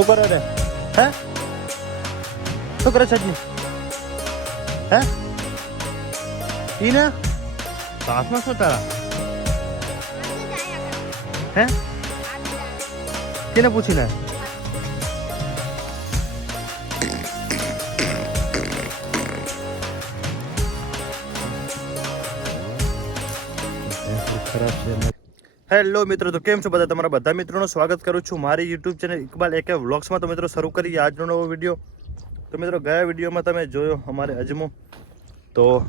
શું કરે રે હે શું કરે છજની હે ઈ ને તો હાથમાં શું તારા હે કેને પૂછીને હેલો મિત્રો, તો કેમ છો બધા? તમારા બધા મિત્રોનું સ્વાગત કરું છું મારી યુટ્યુબ ચેનલ ઇકબાલ એકે વ્લોગ્સમાં. તો મિત્રો, શરૂ કરીએ આજનો નવો વીડિયો. તો મિત્રો, ગયા વિડીયોમાં તમે જોયો અમારે અજમો. તો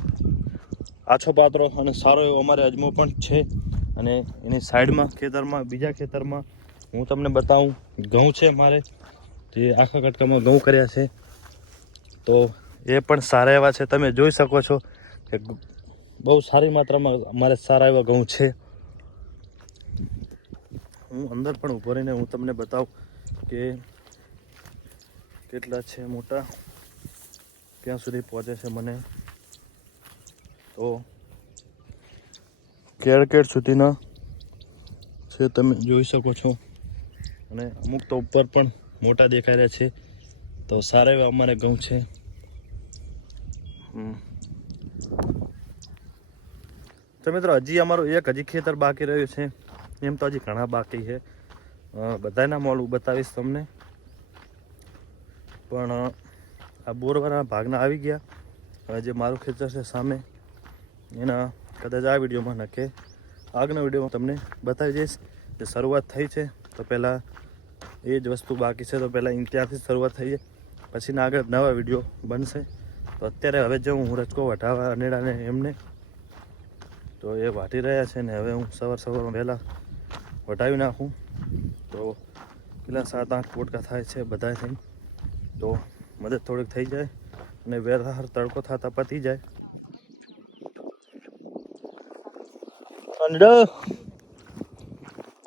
આછો પાત્રો અને સારો એવો અમારે અજમો પણ છે. અને એની સાઈડમાં, ખેતરમાં, બીજા ખેતરમાં હું તમને બતાવું, ઘઉં છે મારે, જે આખા કટકામાં ઘઉં કર્યા છે. તો એ પણ સારા એવા છે. તમે જોઈ શકો છો કે બહુ સારી માત્રામાં અમારે સારા એવા ઘઉં છે. હું અંદર પણ ઊભો રહીને હું તમને બતાવું કે કેટલા છે મોટા, ક્યાં સુધી પહોંચે છે મને. તો કેડ સુધીના છે તમે જોઈ શકો છો. અને અમુક તો ઉપર પણ મોટા દેખાઈ રહ્યા છે. તો સારા એવા અમારે ઘઉં છે. તો મિત્રો, હજી અમારું એક હજી ખેતર બાકી રહ્યું છે. એમ તો હજી ઘણા બાકી છે. બધાના મોલ બતાવીશ તમને. પણ આ બોરવાના ભાગના આવી ગયા. જે મારું ખેતર છે સામે, એના કદાચ આ વિડીયોમાં નકે આગના વિડીયોમાં તમને બતાવી દઈશ જે શરૂઆત થઈ છે. તો પહેલાં એ જ વસ્તુ બાકી છે. તો પહેલાં ત્યાંથી શરૂઆત થઈ છે. પછીના આગળ નવા વીડિયો બનશે. તો અત્યારે હવે જો હું રચકો વટાવા અનેડાને એમને, તો એ વાટી રહ્યા છે ને હવે હું સવાર સવારમાં વહેલા વટાવી નાખું. તો પેલા સાત આઠ પોટકા થાય છે બધા થઈ તો મદદ થોડીક થઈ જાય અને વેરહાર તડકો થતા પતી જાય. અંડા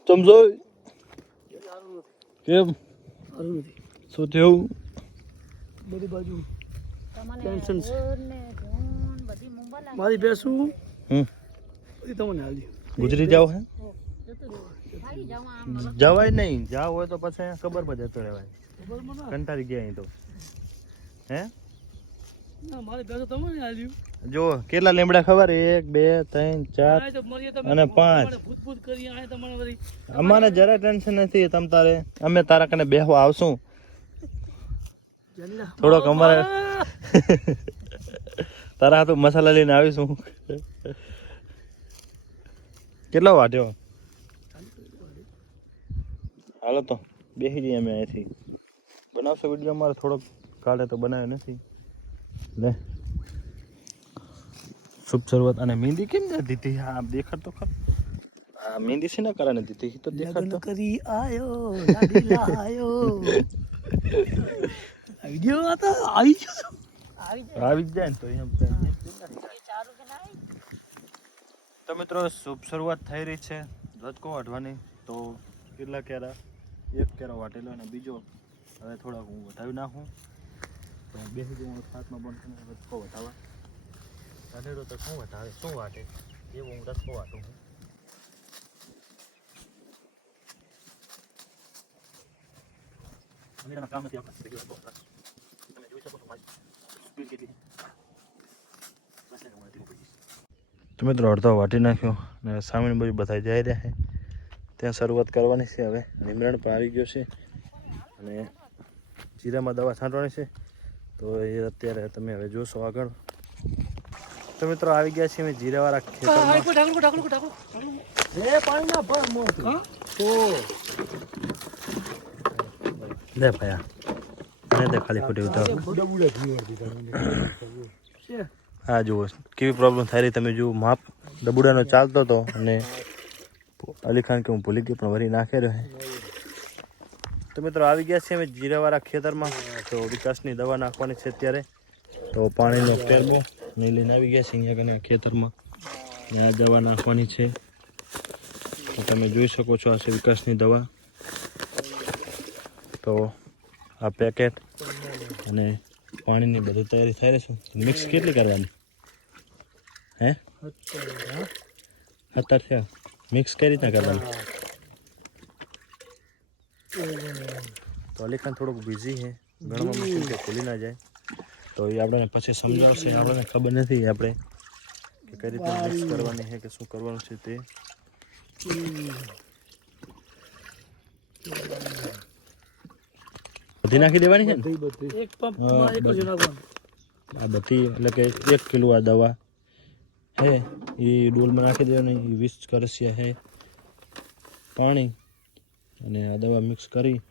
સમજો કેમ? શું થયું? બધી બાજુ ટેન્શન છે. મારી ભેંસું? હમ. તમને હાલી ગુજરી જાવ હે? જવાય નહીં. જાવ હોય તો પછી ખબર પર જતો રહેવાય. કંટાળી ગયા અહીં તો. હે? જો કેટલા લીમડા ખબર? એક બે ત્રણ ચાર અને પાંચ. અમારે જરા ટેન્શન નથી તમ તારે. અમે તારા કને બેહવા આવશું. થોડોક અમારે! તારા હાથું મસાલા લઈને આવીશું. કેટલો વાટ્યો હાલો તો બેસી જઈએ અમે અહીંથી. બનાવશો વીડિયો અમારે? થોડોક કાલે તો બનાવ્યો નથી. લે. શુભ શરૂઆત. અને મહેંદી કેમ ના દીધી? હા દેખાડ તો ખર. આ મહેંદી છે ને કરાને દીધી તો દેખાડ તો કરી આયો લાડીલા આયો આ વિડિયો આ તો આવી ગયો. આવી જાય ને તો એમ તો મિત્રો શુભ શરૂઆત થઈ રહી છે. રજકો વાટવાની તો કેટલા કેરા એક કેરો વાટેલો અને બીજો હવે થોડાક હું વધાવી નાખું. તો બેસી જવું હાથમાં પણ ને રજકો વાટેલો તો શું વધારે? શું વાટે? એવું હું રસકો વાટું છું. તમે. તો મિત્રો, અડધો વાટી નાખ્યો અને સામેની બાજુ બધા જઈ રહ્યા છે. ત્યાં શરૂઆત કરવાની છે હવે. નિમરણ પણ આવી ગયો છે. અને જીરામાં દવા છાંટવાની છે. તો એ અત્યારે તમે હવે જોશો આગળ. તો મિત્રો આવી ગયા છીએ અમે જીરાવાળા ખેતરમાં. ના? લે ભયા તે ખાલી ખોટી ઉતાર. હા જુઓ કેવી પ્રોબ્લેમ થઈ રહી તમે જુઓ માપ. ડબુડાનો ચાલતો હતો અને અલી ખાન કે હું ભૂલી ગયો પણ વરી નાખે રહ્યો છે તો મિત્રો આવી ગયા છે અમે જીરાવાળા ખેતરમાં. તો વિકાસની દવા નાખવાની છે અત્યારે. તો પાણીનો પેરબો ને લઈને આવી ગયા છે અહીંયા કને ખેતરમાં. આ દવા નાખવાની છે. તો તમે જોઈ શકો છો આ છે વિકાસની દવા. તો આ પેકેટ અને પાણીની બધી તૈયારી થઈ રહી છે. મિક્સ કેટલી કરવાની? હે. અત્યારે થયા. મિક્સ કઈ રીતના કરવાની તો અલી ખાન થોડુંક બિઝી છે ગણવામાં કેમ કે ભૂલી ના જાય તો એ આપણને પછી સમજાવશે આપણને ખબર નથી આપણે કે કઈ રીતે મિક્સ કરવાની છે કે શું કરવાનું છે તે બધી નાખી દેવાની છે ને બધી બધી. એક પંપ હા, એક જ નાખવાનું આ બધી એટલે કે એક કિલો આ દવા હે એ ડોલમાં નાખી દેવાની એ વીસ કરસિયા હે પાણી અને આ દવા મિક્સ કરી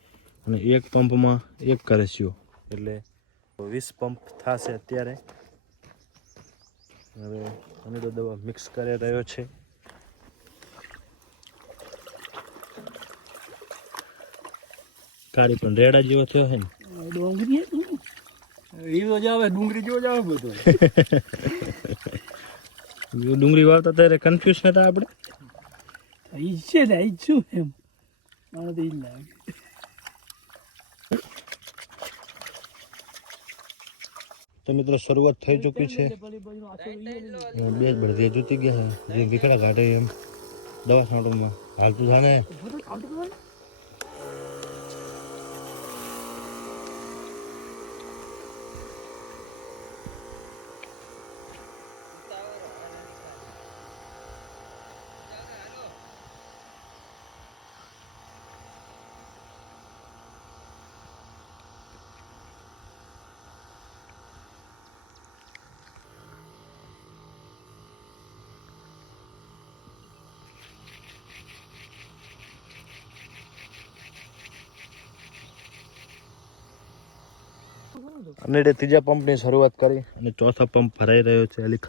અને એક પંપમાં એક કરસ્યો. એટલે વીસ પંપ થશે અત્યારે. હવે અમે તો દવા મિક્સ કરી રહ્યો છે. કાળી પણ રેડા જેવો થયો છે ને? આ ડોંગરી એવો જ આવે ડુંગળી જેવો જ આવે બધું. ડુંગળી વાવતા ત્યારે કન્ફ્યુઝ હતા આપણે? ઈ છે ને ઈ એમ? મને તો ઈ લાગે. તો મિત્રો શરૂઆત થઈ ચૂકી છે. બે જ બળદિયા જૂતી ગયા છે. જે વિકડા ઘાટે એમ દવા છાંટવામાં હાલતું થાને. અને ત્રીજા પંપની શરૂઆત કરી અને ચોથા પંપ ભરાઈ રહ્યો છે અલી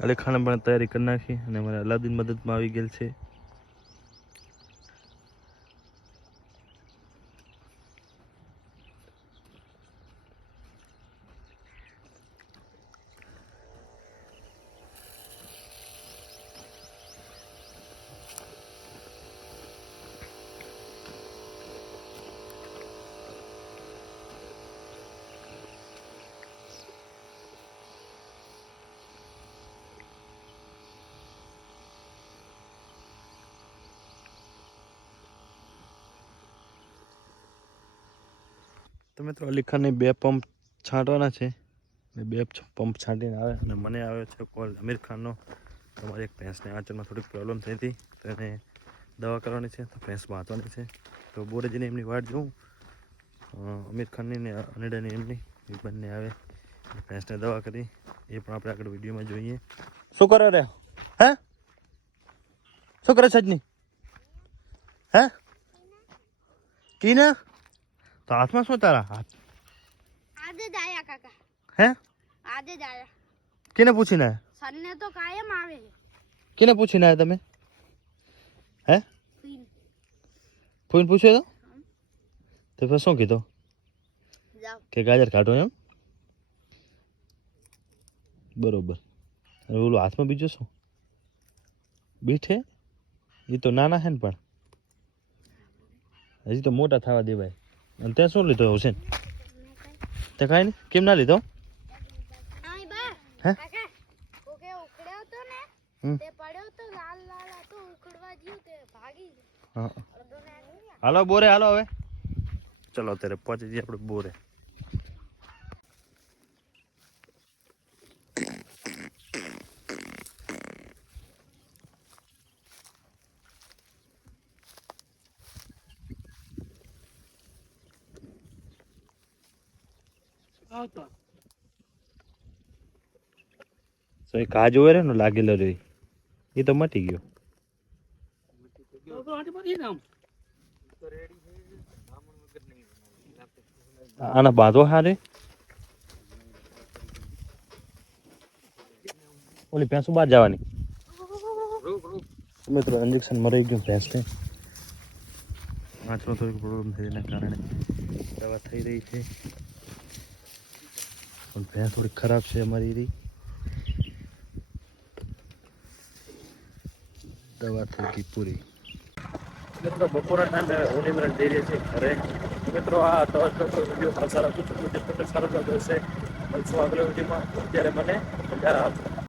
અલી ખાને પણ તૈયારી કરી નાખી અને મારા અલાદીન મદદમાં આવી ગયેલ છે. તો મિત્રો અલી ખાનની બે પંપ છાંટવાના છે બે પંપ છાંટીને આવે. અને મને આવ્યો છે કોલ અમીર ખાનનો. તમારી એક ભેંસને આંચળમાં થોડીક પ્રોબ્લેમ થઈ હતી તો દવા કરવાની છે. તો ભેંસ બાંધવાની છે. તો બોરે એમની વાટ જોઉં. અમીર ખાનની ને અનિડાની એમની. એ બંને આવે. ભેંસને દવા કરી. એ પણ આપણે આગળ વિડીયોમાં જોઈએ. શું કરે રે? હે? શું કરે સજની હે? કીના? તો હાથમાં શું તારા હાથ આજે જ આયા કાકા હે આજે જ આયા કેને પૂછીને આયા? સન્ને તો કાયમ આવે છે કેને પૂછીને આવ્યા તમે હે ફીન. ફોઈને પૂછ્યો તો તો પછી શું કીધું જાઓ કે ગાજર કાઢો એમ બરોબર હવે ઓલું હાથમાં બીજું શું બીઠ હે એ તો નાના હે ને પણ હજી તો મોટા થવા દેવાય અને ત્યાં શું લીધો હુસેન તે કાંઈ નહીં. કેમ ના લીધો? હે? હાલો બોરે હાલો હવે. ચલો અત્યારે પહોંચી જઈએ આપણે બોરે. આવતા. તો એ કાજુ હોય ને લાગેલો રે એ તો મટી ગયો. આના બાંધો હારે. ઓલી ભેંસો બહાર જવાની. મિત્રો ઇન્જેક્શન મરી ગયું ભેંસને આંચમાં થોડીક પ્રોબ્લેમ થઈ એના કારણે દવા થઈ રહી છે. પણ ભેંસ થોડી ખરાબ છે અમારી એવી દવા થઈ ગઈ પૂરી. મિત્રો બપોરા ટાઈમે ઓલિમરન ડેરી છે ઘરે. મિત્રો, આ વીડિયો સારા સારા સારો છે આગળ વિડીયોમાં. અત્યારે મને. ત્યારે